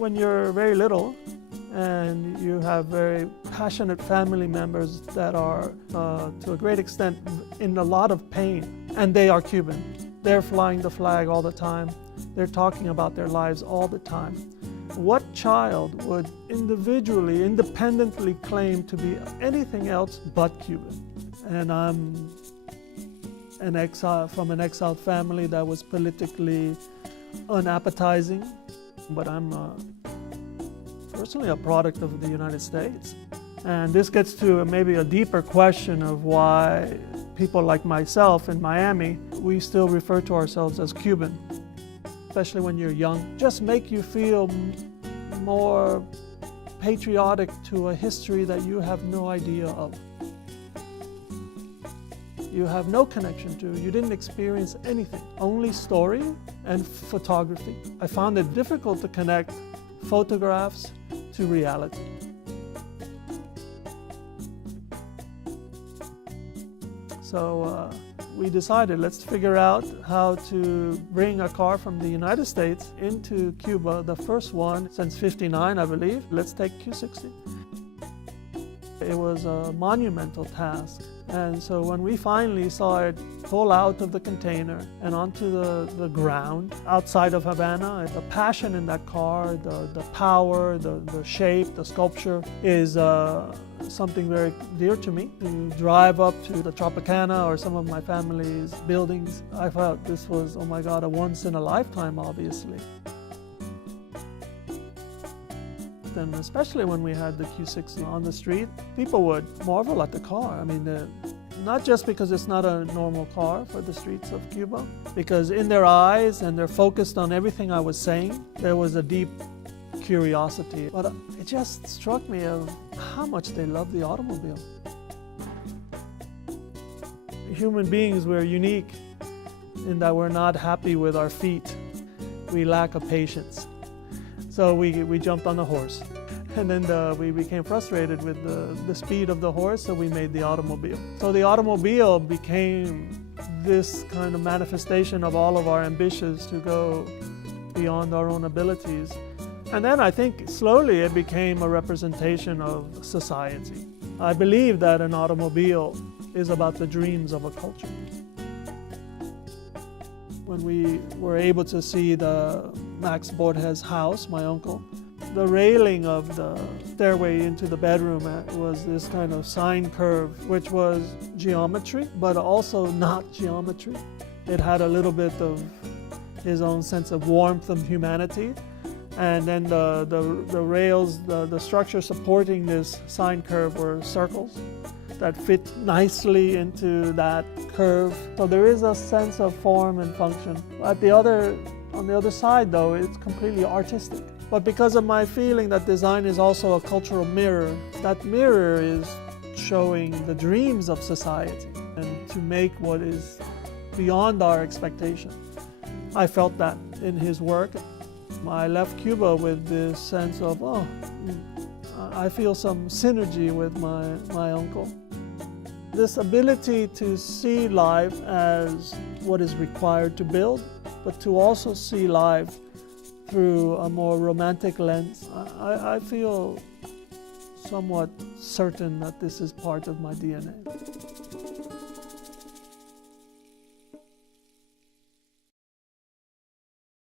When you're very little and you have very passionate family members that are, to a great extent, in a lot of pain, and they are Cuban. They're flying the flag all the time. They're talking about their lives all the time. What child would individually, independently claim to be anything else but Cuban? And I'm from an exiled family that was politically unappetizing, but I'm personally a product of the United States. And this gets to maybe a deeper question of why people like myself in Miami, we still refer to ourselves as Cuban, especially when you're young. Just make you feel more patriotic to a history that you have no idea of. You have no connection to, you didn't experience anything, only story and photography. I found it difficult to connect photographs to reality. So we decided, let's figure out how to bring a car from the United States into Cuba, the first one since '59, I believe. Let's take Q60. It was a monumental task. And so when we finally saw it pull out of the container and onto the ground outside of Havana, the passion in that car, the power, the shape, the sculpture is something very dear to me. To drive up to the Tropicana or some of my family's buildings, I felt this was, oh my God, a once in a lifetime, obviously. And especially when we had the Q60 on the street, people would marvel at the car. I mean, not just because it's not a normal car for the streets of Cuba, because in their eyes and they're focused on everything I was saying, there was a deep curiosity. But it just struck me of how much they love the automobile. Human beings, we're unique in that we're not happy with our feet. We lack of patience. So we jumped on the horse, and then we became frustrated with the speed of the horse, so we made the automobile. So the automobile became this kind of manifestation of all of our ambitions to go beyond our own abilities. And then I think slowly it became a representation of society. I believe that an automobile is about the dreams of a culture. When we were able to see the Max Borges' house, my uncle, the railing of the stairway into the bedroom was this kind of sine curve, which was geometry, but also not geometry. It had a little bit of his own sense of warmth and humanity. And then the rails, the structure supporting this sine curve were circles that fit nicely into that curve. So there is a sense of form and function. On the other side, though, it's completely artistic. But because of my feeling that design is also a cultural mirror, that mirror is showing the dreams of society and to make what is beyond our expectation. I felt that in his work. I left Cuba with this sense of, oh, I feel some synergy with my uncle. This ability to see life as what is required to build, but to also see life through a more romantic lens. I feel somewhat certain that this is part of my DNA.